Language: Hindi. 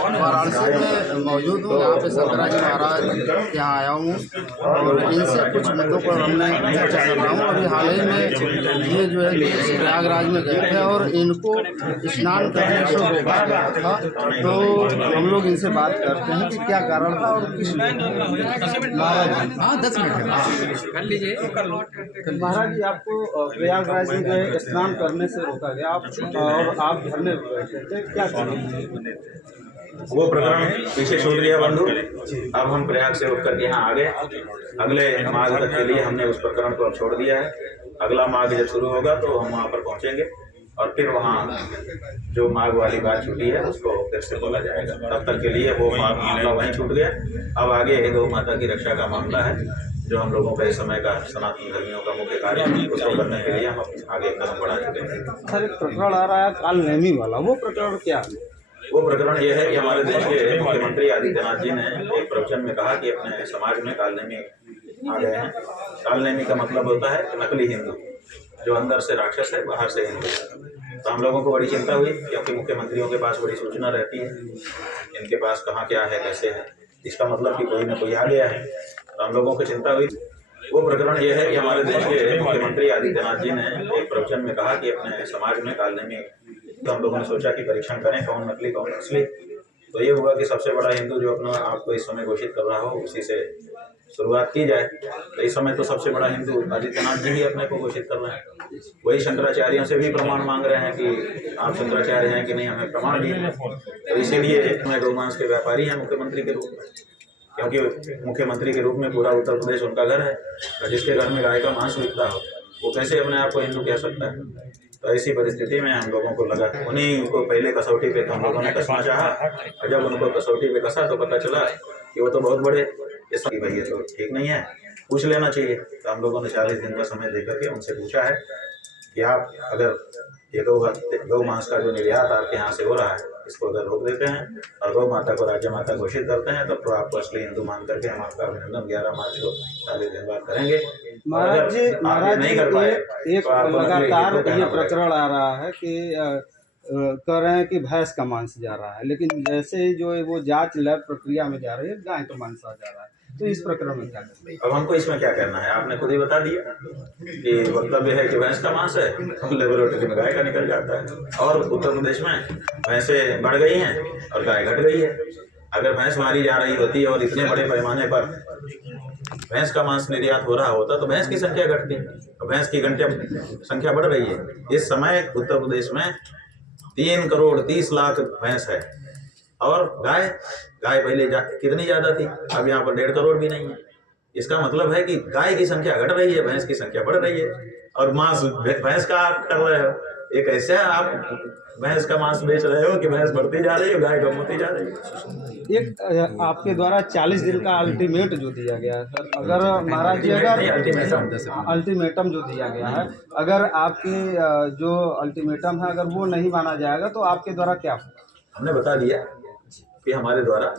वाराणसी में मौजूद हूँ। यहाँ पे शंकराजी महाराज के यहाँ आया हूँ और इनसे कुछ मुद्दों पर हमने चर्चा कर रहा हूँ। अभी हाल ही में ये जो है कि प्रयागराज में गए थे और इनको स्नान करने से रोका गया था, तो हम लोग इनसे बात करते हैं कि क्या कारण था और किस महाराज। हाँ 10 मिनट कर लीजिए। महाराज जी, आपको प्रयागराज में गए स्नान करने से रोका गया और आप धरने पर बैठे थे, क्या वो प्रकरण पीछे छूट गया बंधु। अब हम प्रयाग से होकर के यहाँ आ गए। अगले माघ तक के लिए हमने उस प्रकरण को अब छोड़ दिया है। अगला माघ जब शुरू होगा तो हम वहाँ पर पहुँचेंगे और फिर वहाँ जो माघ वाली बात छूटी है उसको फिर से बोला जाएगा। तब तक के लिए वो मामला वहीं छूट गया। अब आगे गौ माता की रक्षा का मामला है जो हम लोगों का इस समय का सनातन धर्मियों का मुख्य कार्य है, उसको करने के लिए हम आगे कदम बढ़ा चुके हैं। सर, एक प्रकरण आ रहा है काल नेमी वाला, वो प्रकरण क्या है? वो प्रकरण ये है कि हमारे देश के मुख्यमंत्री आदित्यनाथ जी ने एक प्रवचन में कहा कि अपने समाज में कालनेमी आ गए हैं। कालनेमी का मतलब होता है नकली हिंदू, जो अंदर से राक्षस है बाहर से हिंदू। तो हम लोगों को बड़ी चिंता हुई क्योंकि मुख्यमंत्रियों के पास बड़ी सूचना रहती है इनके पास कहाँ क्या है कैसे है, इसका मतलब कि कोई ना कोई आ गया है। तो हम लोगों को चिंता हुई। वो प्रकरण ये है कि हमारे देश के मुख्यमंत्री आदित्यनाथ जी ने एक प्रवचन में कहा कि अपने समाज में कालनेमी। तो हम लोगों ने सोचा कि परीक्षण करें कौन नकली कौन असली। तो ये हुआ कि सबसे बड़ा हिंदू जो अपना आपको इस समय घोषित कर रहा हो उसी से शुरुआत की जाए। तो इस समय तो सबसे बड़ा हिंदू आदित्यनाथ जी ही अपने को घोषित कर रहे हैं। वही शंकराचार्यों से भी प्रमाण मांग रहे हैं कि आप शंकराचार्य हैं कि नहीं, हमें प्रमाण दीजिए। तो इसीलिए हमें गौमांस के व्यापारी हैं मुख्यमंत्री के रूप में, क्योंकि मुख्यमंत्री के रूप में पूरा उत्तर प्रदेश उनका घर है। जिसके घर में गाय का मांस बिकता हो वो कैसे अपने आप को हिंदू कह सकता है। तो ऐसी परिस्थिति में हम लोगों को लगा उन्हीं को पहले कसौटी पे हम लोगों ने कसना चाहा, और जब उनको कसौटी पे कसा तो पता चला कि वो तो बहुत बड़े भाई ये तो ठीक नहीं है, पूछ लेना चाहिए। तो हम लोगों ने 40 दिन का समय देकर के उनसे पूछा है कि आप अगर ये गौ मांस का जो निर्यात आपके यहाँ से हो रहा है इसको अगर रोक देते हैं और गौ माता को राज्य माता घोषित करते हैं तब तो आपको असली हिंदू मान करके हम आपका अभिनंदन 11 मार्च को 40 दिन बाद करेंगे। महाराज जी नहीं कर पाए एक लगातार ये प्रकरण आ रहा है कि कह रहे हैं कि भैंस का मांस जा रहा है, लेकिन जैसे ही जो है वो जांच लैब प्रक्रिया में जा रही है गाय का मांस आ जा रहा है, तो इस प्रकरण में क्या करना है? अब हमको इसमें क्या करना है, आपने खुद ही बता दिया कि मतलब यह है कि भैंस का मांस है, लेबोरेटरी में गाय का निकल जाता है। और उत्तर प्रदेश में भैंसें बढ़ गई हैं और गाय घट गई है। अगर भैंस मारी जा रही होती और इतने बड़े पैमाने पर भैंस का मांस निर्यात हो रहा होता तो भैंस की संख्या घटती, तो भैंस की संख्या बढ़ रही है। इस समय उत्तर प्रदेश में 3 करोड़ 30 लाख भैंस है और गाय पहले कितनी ज्यादा थी, अब यहाँ पर 1.5 करोड़ भी नहीं है। इसका मतलब है कि गाय की संख्या घट रही है, भैंस की संख्या बढ़ रही है और मांस भैंस का आप कर रहे हो। एक ऐसे आप भैंस का मांस बेच रहे हो कि भैंस बढ़ती जा रही है, गाय कम होती जा रही है। एक आपके द्वारा 40 दिन का अल्टीमेट जो दिया गया है सर, अगर महाराज जी अगर अल्टीमेटम जो दिया गया है, अगर आपके जो अल्टीमेटम है अगर वो नहीं माना जाएगा तो आपके द्वारा क्या होगा? हमने बता दिया कि हमारे द्वारा